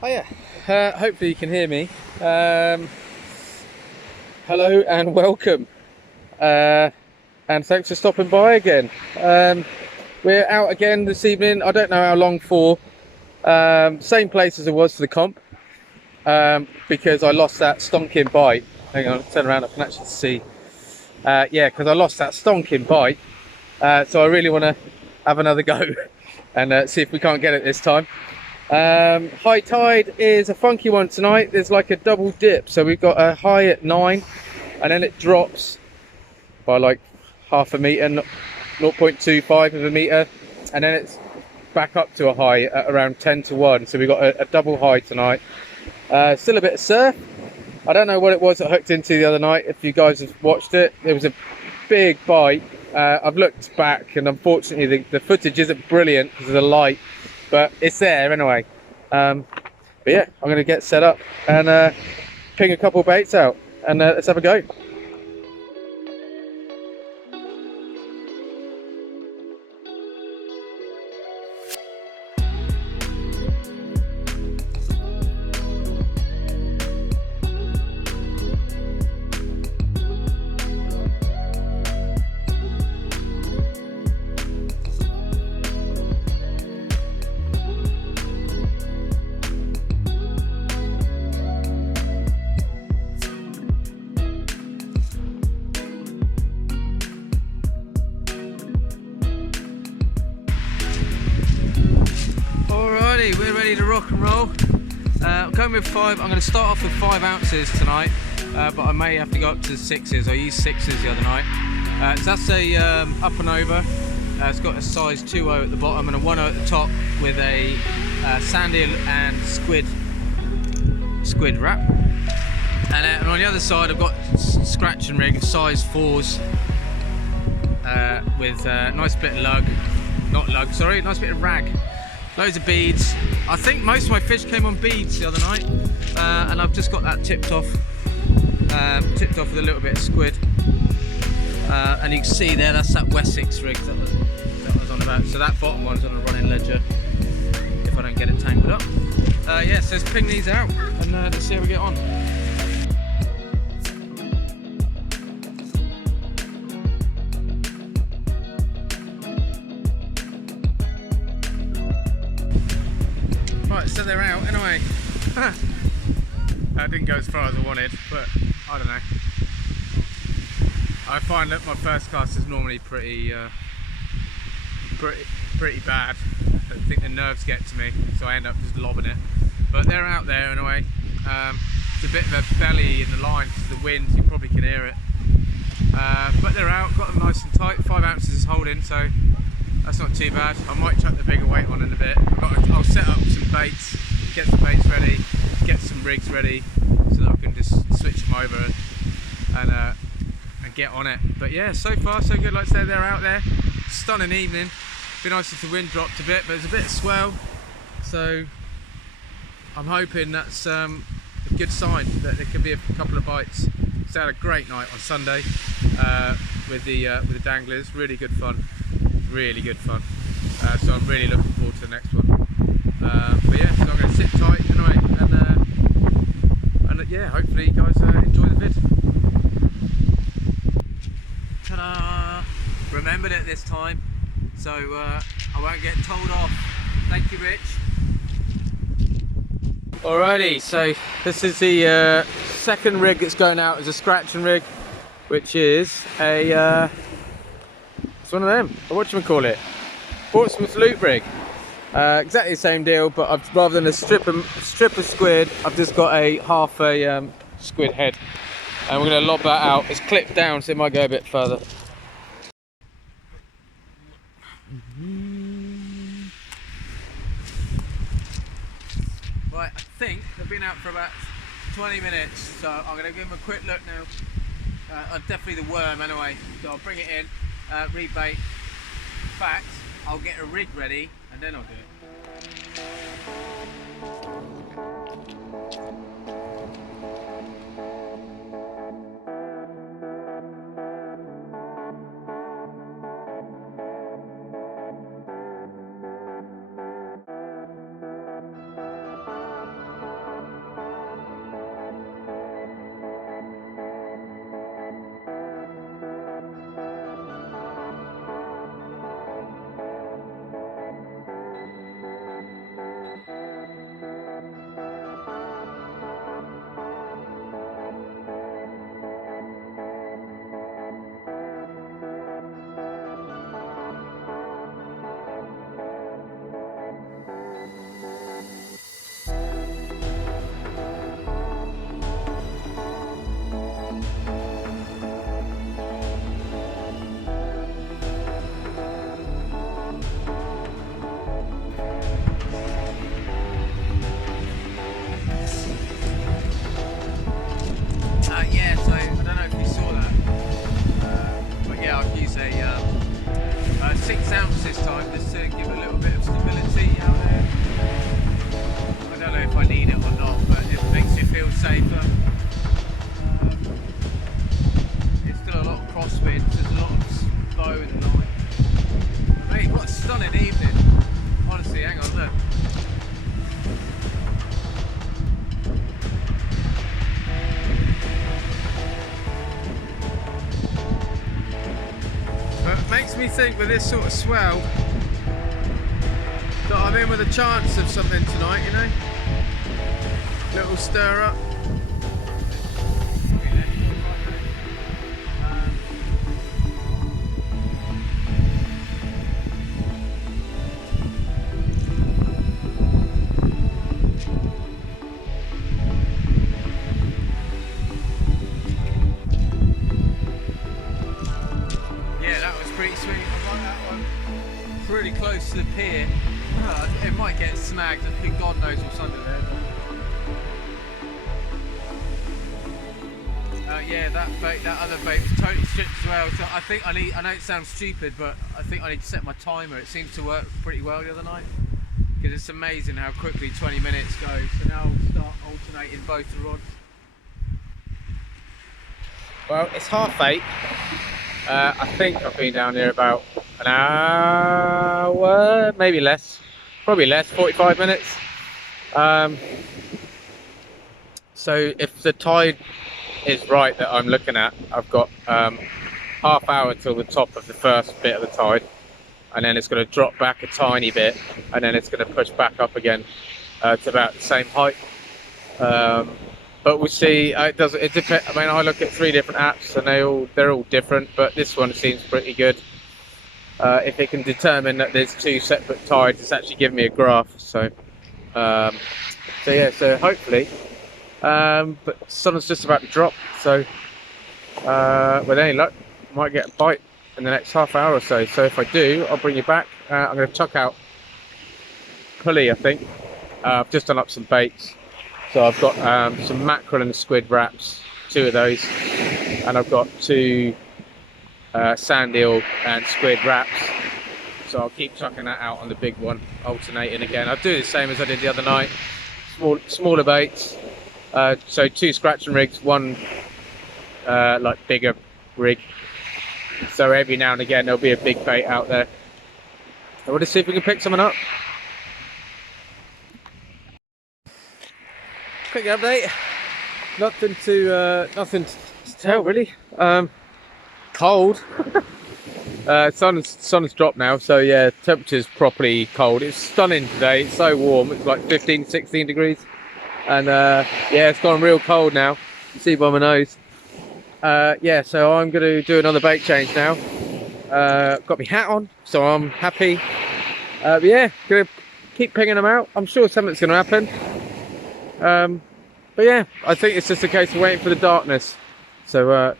Oh yeah, hopefully you can hear me. Hello and welcome, and thanks for stopping by again. We're out again this evening. I don't know how long for. Same place as it was for the comp, because I lost that stonking bite. Hang on, turn around. I can actually see. Yeah, because I lost that stonking bite. So I really want to have another go and see if we can't get it this time. High tide is a funky one tonight. There's like a double dip, so we've got a high at 9 and then it drops by like half a meter, 0.25 of a meter, and then it's back up to a high at around 10 to 1. So we've got a double high tonight. Still a bit of surf. I don't know what it was that hooked into the other night. If you guys have watched it, it was a big bite. I've looked back and unfortunately the footage isn't brilliant because of the light, but it's there anyway. But yeah, I'm going to get set up and ping a couple baits out and let's have a go. Alrighty, we're ready to rock and roll. I'm going with 5. I'm going to start off with 5 ounces tonight, but I may have to go up to 6s. I used 6s the other night. So that's a up and over. It's got a size 2.0 at the bottom and a 1.0 at the top with a sand eel and squid wrap. And on the other side I've got scratch and rig size 4s with a nice bit of nice bit of rag. Loads of beads. I think most of my fish came on beads the other night, and I've just got that tipped off with a little bit of squid. And you can see there, that's that Wessex rig that I was on about. So that bottom one's on a running ledger, if I don't get it tangled up. Yeah, so let's ping these out and let's see how we get on. Right, so they're out anyway. That didn't go as far as I wanted, but I don't know. I find that my first cast is normally pretty bad. I think the nerves get to me, so I end up just lobbing it. But they're out there anyway. It's a bit of a belly in the line because of the wind, you probably can hear it. But they're out, got them nice and tight. 5 ounces is holding, so that's not too bad. I might chuck the bigger weight on in a bit. I'll set up some baits, get the baits ready, get some rigs ready, so that I can just switch them over and get on it. But yeah, so far so good. Like I said, they're out there. Stunning evening. Be nice if the wind dropped a bit, but there's a bit of swell, so I'm hoping that's a good sign that there could be a couple of bites. So I had a great night on Sunday with the danglers. Really good fun. Really good fun. So I'm really looking forward to the next one. But yeah, so I'm going to sit tight anyway, and yeah, hopefully you guys enjoy the vid. Ta-da! Remembered it this time, so I won't get told off. Thank you, Rich. Alrighty, so this is the second rig that's going out as a scratching rig, which is a it's one of them. Whatchamacallit? Portsmouth loop rig. Exactly the same deal, but rather than a strip of squid, I've just got a half a squid head, and we're going to lob that out. It's clipped down, so it might go a bit further. Right, I think they've been out for about 20 minutes, so I'm going to give them a quick look now. Definitely the worm anyway, so I'll bring it in, rebait. In fact, I'll get a rig ready and then I'll do it. time just to give a little bit of stability out there. I don't know if I need it or not, but it makes you feel safer. There's still a lot of crosswinds, there's a lot of flow in the night. Mate, what a stunning evening. Honestly, hang on, look. But it makes me think with this sort of swell that I'm in with a chance of something tonight, you know? Little stir up. Pretty sweet. I like that one. Pretty close to the pier. It might get snagged. I think God knows what's under there. Yeah, that bait, that other bait was totally stripped as well. So I think I need. I know it sounds stupid, but I think I need to set my timer. It seems to work pretty well the other night because it's amazing how quickly 20 minutes goes. So now I'll start alternating both the rods. Well, it's 8:30. I think I've been down here about an hour, maybe less, probably less, 45 minutes. So if the tide is right that I'm looking at, I've got half hour till the top of the first bit of the tide, and then it's going to drop back a tiny bit, and then it's going to push back up again to about the same height. But we'll see. It depends. I mean, I look at 3 different apps, and they're all different. But this one seems pretty good. If it can determine that there's 2 separate tides, it's actually giving me a graph. So yeah. So hopefully, but the sun's just about to drop. So with any luck, I might get a bite in the next half hour or so. So if I do, I'll bring you back. I'm going to chuck out pulley. I think I've just done up some baits. So I've got some mackerel and squid wraps, 2 of those, and I've got 2 sand eel and squid wraps. So I'll keep chucking that out on the big one, alternating again. I'll do the same as I did the other night, smaller baits. So 2 scratching rigs, 1 like bigger rig. So every now and again there'll be a big bait out there. I want to see if we can pick someone up. Quick update. Nothing to tell really. Cold. Sun's dropped now, so yeah, temperature's properly cold. It's stunning today. It's so warm. It's like 15, 16 degrees, and yeah, it's gone real cold now. You can see by my nose. Yeah, so I'm going to do another bait change now. Got my hat on, so I'm happy. But yeah, gonna keep pinging them out. I'm sure something's going to happen. But yeah, I think it's just a case of waiting for the darkness. So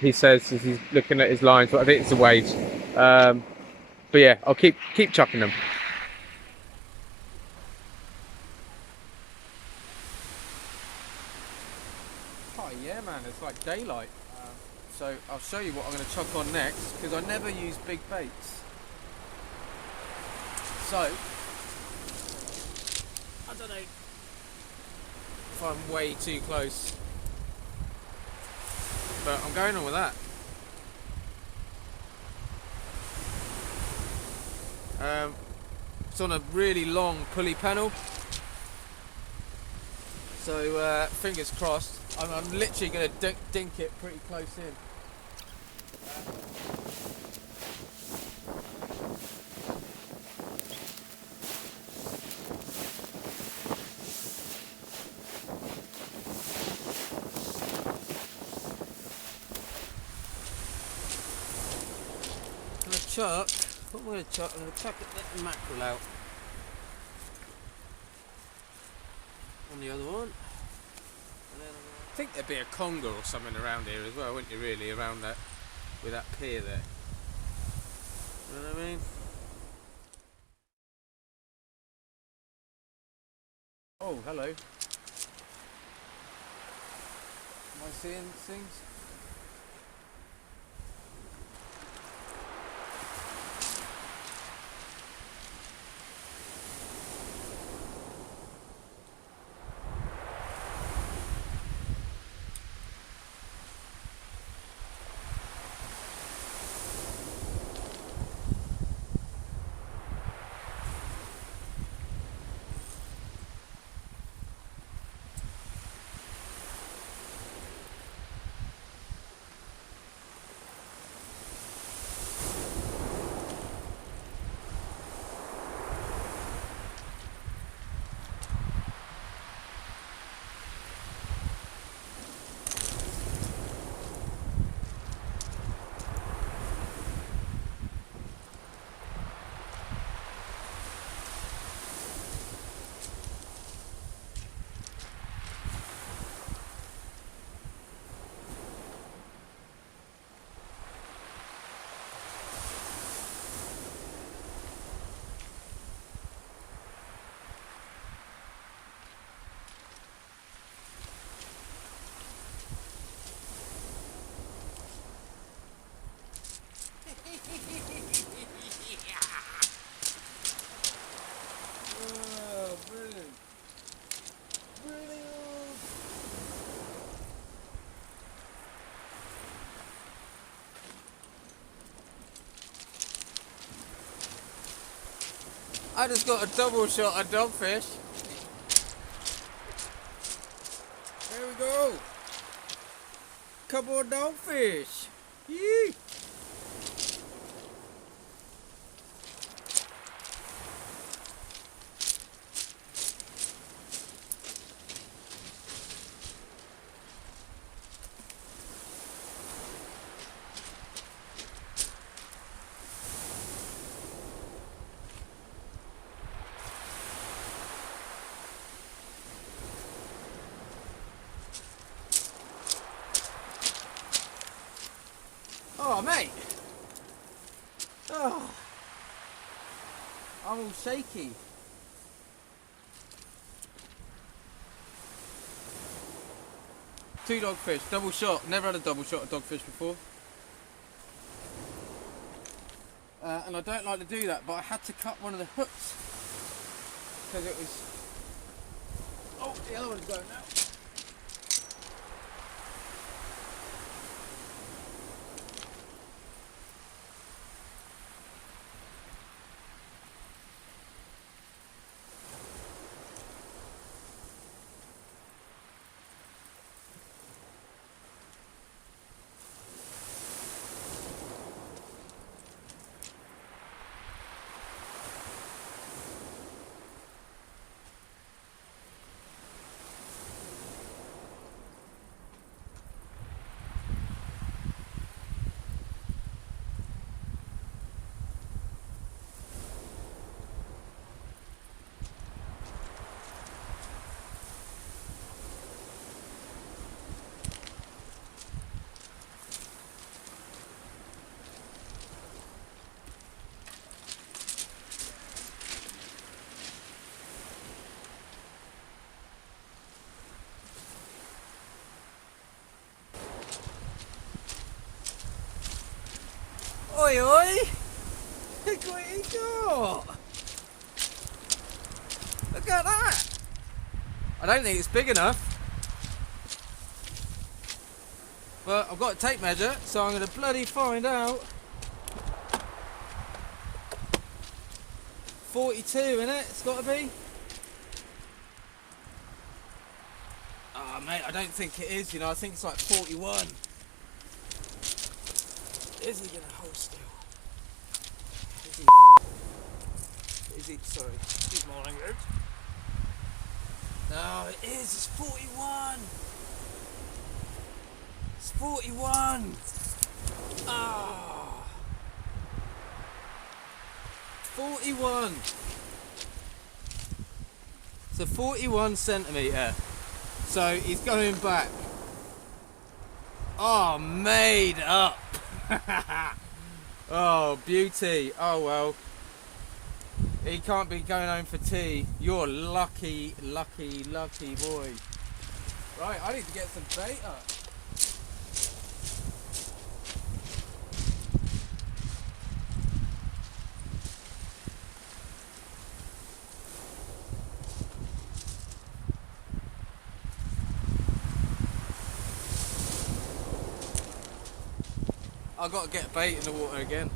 he says as he's looking at his lines, but I think it's the waves. But yeah, I'll keep chucking them. Oh yeah, man, it's like daylight. So I'll show you what I'm going to chuck on next, because I never use big baits. So I don't know if I'm way too close, but I'm going on with that. It's on a really long pulley panel, so fingers crossed. I'm literally going to dink it pretty close in. What am I going to chuck? I'm going to chuck the mackerel out on the other one. And then I think there'd be a conger or something around here as well, wouldn't you, really, around that, with that pier there. You know what I mean? Oh, hello. Am I seeing things? I just got a double shot of dogfish. There we go. Couple of dogfish. Yee. Oh, mate. Oh. I'm all shaky. Two dogfish, double shot. Never had a double shot of dogfish before. And I don't like to do that, but I had to cut one of the hooks because it was... Oh, the other one's going now. Oi, oi! Look what you got! Look at that! I don't think it's big enough. But I've got a tape measure, so I'm going to bloody find out. 42, innit? It's got to be. Oh, mate, I don't think it is, you know. I think it's like 41. Is he going to hold still? Is he, sorry, keep my language. No, it is, it's 41. It's 41. Ah. 41. So 41 centimetre. So he's going back. Oh, made up. Oh, beauty. Oh, well. He can't be going home for tea. You're lucky, lucky, lucky boy. Right, I need to get some bait up. I've got to get bait in the water again.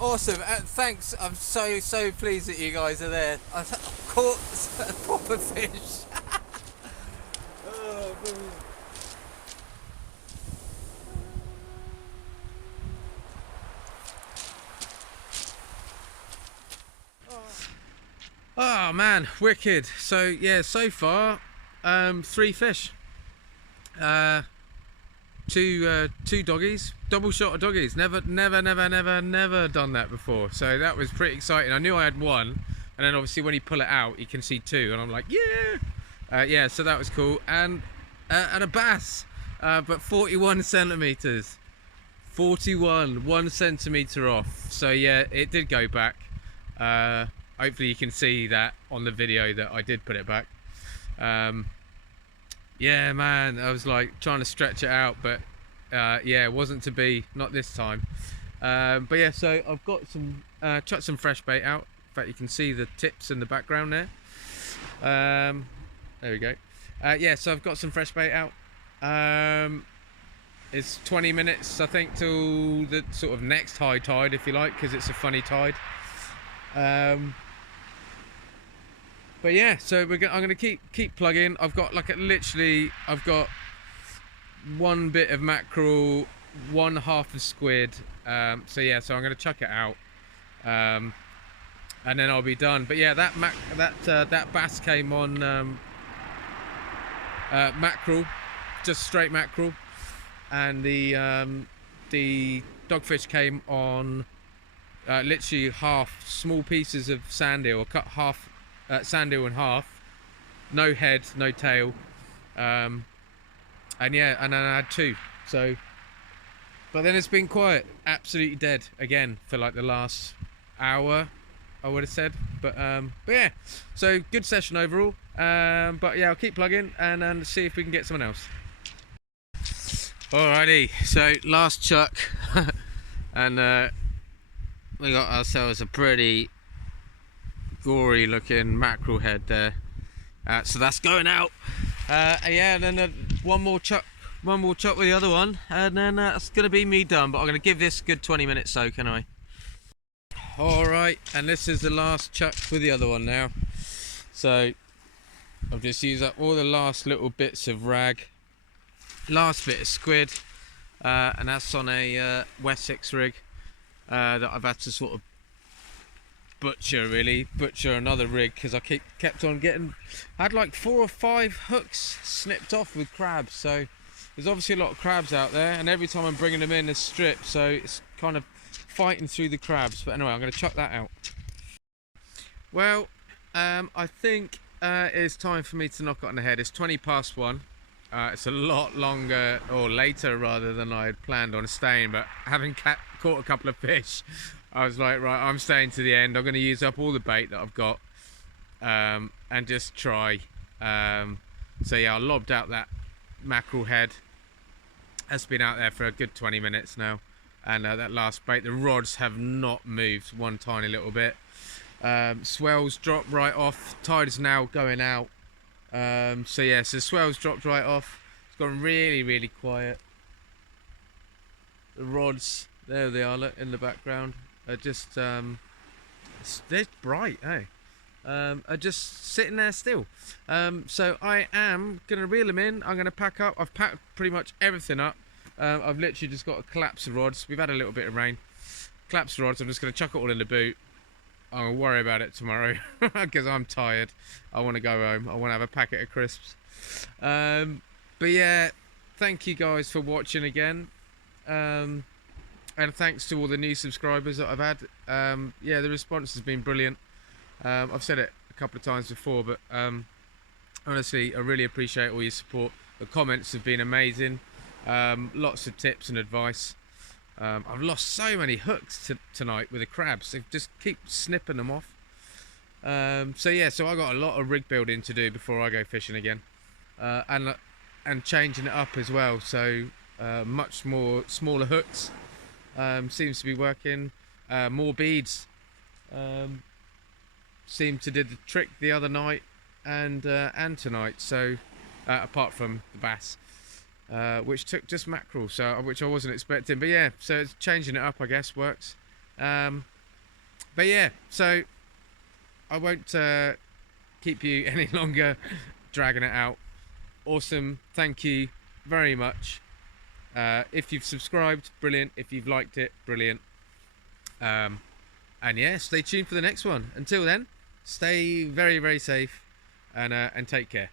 Awesome, thanks. I'm so pleased that you guys are there. I've caught a proper fish. Oh, brilliant. Oh man, wicked. So yeah, so far 3 fish. Two doggies, double shot of doggies. Never done that before, so that was pretty exciting. I knew I had one, and then obviously when you pull it out you can see 2, and I'm like, yeah. Yeah, so that was cool. And a bass, but 41 centimeters, 41, 1 centimeter off. So yeah, it did go back. Hopefully you can see that on the video that I did put it back. Yeah, man, I was like trying to stretch it out, but yeah, it wasn't to be, not this time. But yeah, so I've got some chucked some fresh bait out. In fact, you can see the tips in the background there. There we go. Yeah, so I've got some fresh bait out. It's 20 minutes, I think, till the sort of next high tide, if you like, because it's a funny tide. But yeah, so I'm gonna keep plugging. I've got like I've got one bit of mackerel, one half of squid. So yeah, so I'm gonna chuck it out, and then I'll be done. But yeah, that bass came on mackerel, just straight mackerel, and the dogfish came on literally half, small pieces of sand eel, or cut half sand eel in half, no head, no tail, and yeah, and then I had two. So, but then it's been quiet, absolutely dead again for like the last hour, I would have said. But yeah, so good session overall. But yeah, I'll keep plugging and see if we can get someone else. Alrighty, so last chuck, and we got ourselves a pretty gory looking mackerel head there. So that's going out. Yeah, and then one more chuck with the other one, and then that's gonna be me done. But I'm gonna give this a good 20 minutes soak anyway. Alright, and this is the last chuck with the other one now. So I've just used up all the last little bits of rag, last bit of squid, and that's on a Wessex rig that I've had to sort of butcher another rig, because I kept on getting, I had like 4 or 5 hooks snipped off with crabs. So there's obviously a lot of crabs out there, and every time I'm bringing them in, they're stripped, so it's kind of fighting through the crabs. But anyway, I'm going to chuck that out. Well, I think it's time for me to knock it on the head. It's 20 past 1. It's a lot longer, or later rather, than I had planned on staying, but having caught a couple of fish, I was like, right, I'm staying to the end. I'm going to use up all the bait that I've got, and just try. So yeah, I lobbed out that mackerel head. It's been out there for a good 20 minutes now, and that last bait, the rods have not moved one tiny little bit. Swells dropped right off. Tide is now going out. So yeah, so the swells dropped right off. It's gone really quiet. The rods, there they are, look, in the background, are just they're bright, eh? Are just sitting there still. So I am gonna reel them in. I'm gonna pack up. I've packed pretty much everything up. I've literally just got a collapse of rods. We've had a little bit of rain. Collapse of rods. I'm just gonna chuck it all in the boot. I'm gonna worry about it tomorrow because I'm tired. I want to go home. I want to have a packet of crisps. But yeah, thank you guys for watching again, and thanks to all the new subscribers that I've had. Yeah, the response has been brilliant. I've said it a couple of times before, but honestly, I really appreciate all your support. The comments have been amazing. Lots of tips and advice. I've lost so many hooks tonight with the crabs. They just keep snipping them off. So yeah, so I got a lot of rig building to do before I go fishing again, and changing it up as well. So much more smaller hooks seems to be working. More beads seemed to do the trick the other night and tonight. So apart from the bass. Which took just mackerel, so which I wasn't expecting. But yeah, so it's changing it up, I guess, works. But yeah, so I won't keep you any longer dragging it out. Awesome, thank you very much. If you've subscribed, brilliant. If you've liked it, brilliant. And yeah, stay tuned for the next one. Until then, stay very safe and take care.